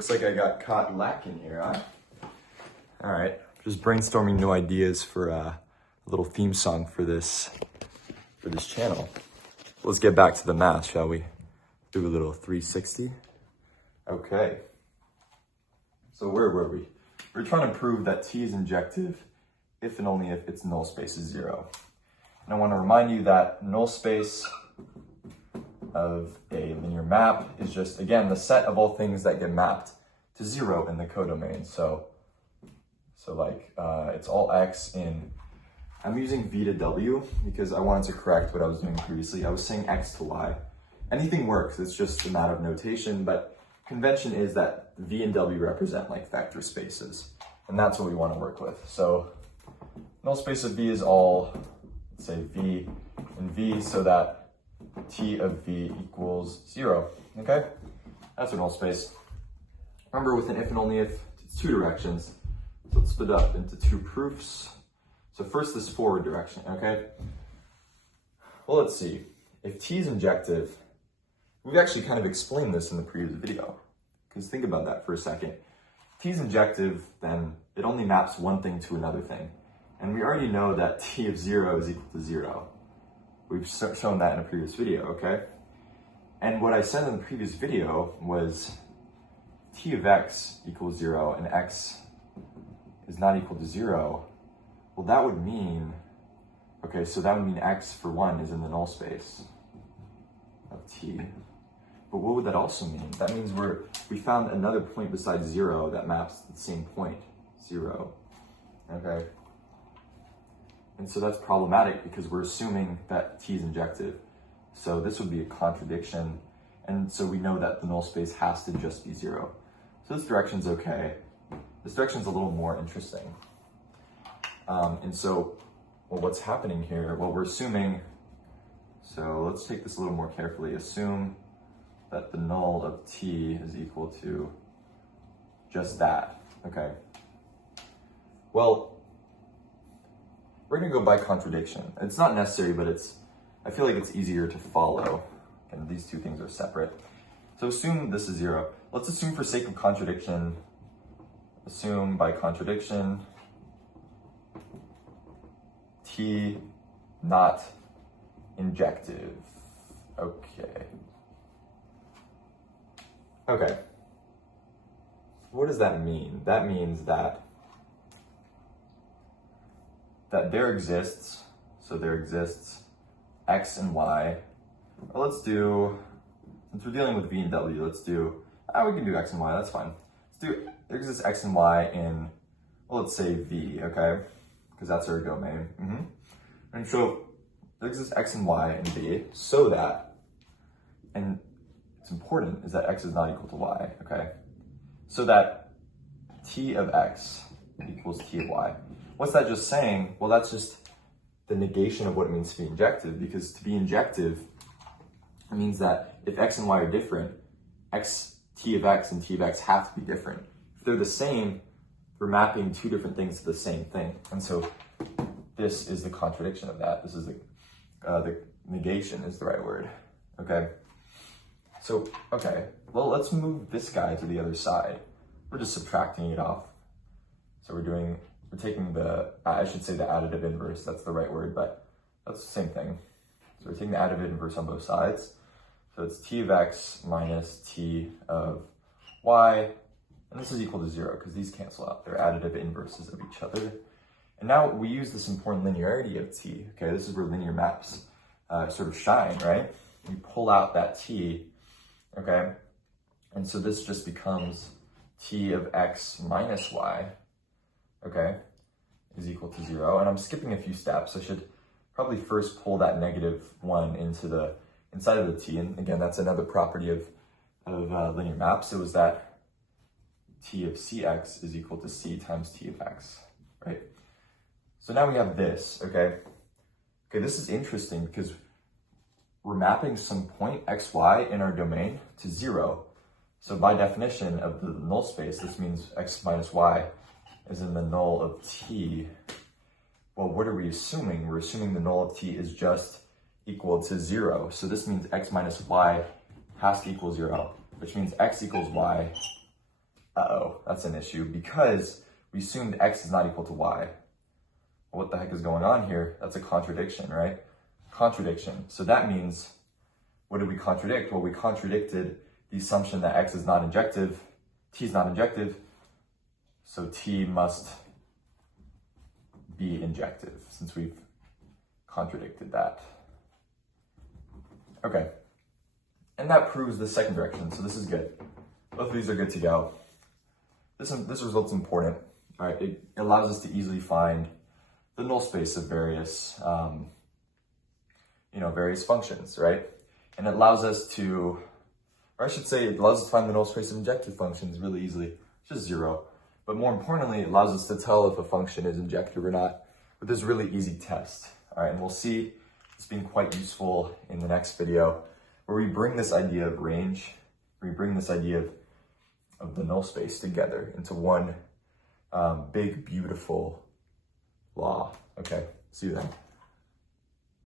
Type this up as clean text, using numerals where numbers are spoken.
Looks like I got caught lacking here, huh? All right, just brainstorming new ideas for a little theme song for this channel. Let's get back to the math, shall we? Do a little 360. Okay. So where were we? We're trying to prove that T is injective if and only if its null space is 0. And I want to remind you that null space of a linear map is just, again, the set of all things that get mapped to 0 in the codomain. So like, it's all X in, I'm using V to W because I wanted to correct what I was doing previously. I was saying X to Y. Anything works, it's just a matter of notation, but convention is that V and W represent like vector spaces, and that's what we want to work with. So null space of V is all, let's say V and V, so that T of V equals 0, okay? That's our null space. Remember, with an if and only if, it's two directions. So let's split up into two proofs. So first, this forward direction, okay? Well, let's see. If T is injective, we've actually kind of explained this in the previous video, because think about that for a second. If T is injective, then it only maps one thing to another thing. And we already know that T of 0 is equal to 0. We've shown that in a previous video, okay? And what I said in the previous video was T of X equals 0 and X is not equal to 0. Well, that would mean, okay, so that would mean X for 1 is in the null space of T. But what would that also mean? That means we found another point besides 0 that maps to the same point, 0, okay? And so that's problematic because we're assuming that T is injective. So this would be a contradiction. And so we know that the null space has to just be 0. So this direction's okay. This direction's a little more interesting. And so, well, what's happening here? Well, we're assuming, so let's take this a little more carefully. Assume that the null of T is equal to just that, okay? Well, we're gonna go by contradiction. It's not necessary, but I feel like it's easier to follow. And these two things are separate. So assume this is 0. Let's assume for sake of contradiction, assume by contradiction, T not injective. Okay. Okay. What does that mean? That means that there exists, so there exists X and Y. Well, since we're dealing with V and W, we can do X and Y, that's fine. There exists X and Y in, well, let's say V, okay? Because that's our domain. And so there exists X and Y in V so that, and it's important, is that X is not equal to Y, okay? So that T of X equals T of Y. What's that just saying? Well, that's just the negation of what it means to be injective, because to be injective, it means that if X and Y are different, T of X and T of X have to be different. If they're the same, we're mapping two different things to the same thing. And so this is the contradiction of that. This is the negation is the right word, okay? So, okay, well, let's move this guy to the other side. We're just subtracting it off. So we're taking I should say the additive inverse, that's the right word, but that's the same thing. So we're taking the additive inverse on both sides. So it's T of X minus T of Y, and this is equal to 0 because these cancel out. They're additive inverses of each other. And now we use this important linearity of T, okay? This is where linear maps sort of shine, right? We pull out that T, okay? And so this just becomes T of X minus Y, okay, is equal to 0. And I'm skipping a few steps. I should probably first pull that -1 inside of the T. And again, that's another property of linear maps. It was that T of Cx is equal to C times T of X, right? So now we have this, okay? Okay, this is interesting because we're mapping some point xy in our domain to 0. So by definition of the null space, this means X minus Y is in the null of T. Well, what are we assuming? We're assuming the null of T is just equal to 0. So this means X minus Y has to equal 0, which means X equals Y uh-oh, that's an issue because we assumed x is not equal to y. Well, what the heck is going on here? That's a contradiction, right? Contradiction. So that means, what did we contradict? Well, we contradicted the assumption that x is not injective, t is not injective, so t must be injective, since we've contradicted that. Okay, and that proves the second direction, so this is good. Both of these are good to go. This result's important. All right, it allows us to easily find the null space of various, various functions, right? And it allows us to, or I should say, it allows us to find the null space of injective functions really easily, just 0. But more importantly, it allows us to tell if a function is injective or not with this really easy test. All right, and we'll see this being quite useful in the next video, where we bring this idea of range, we bring this idea of the null space together into one big, beautiful law. Okay, see you then.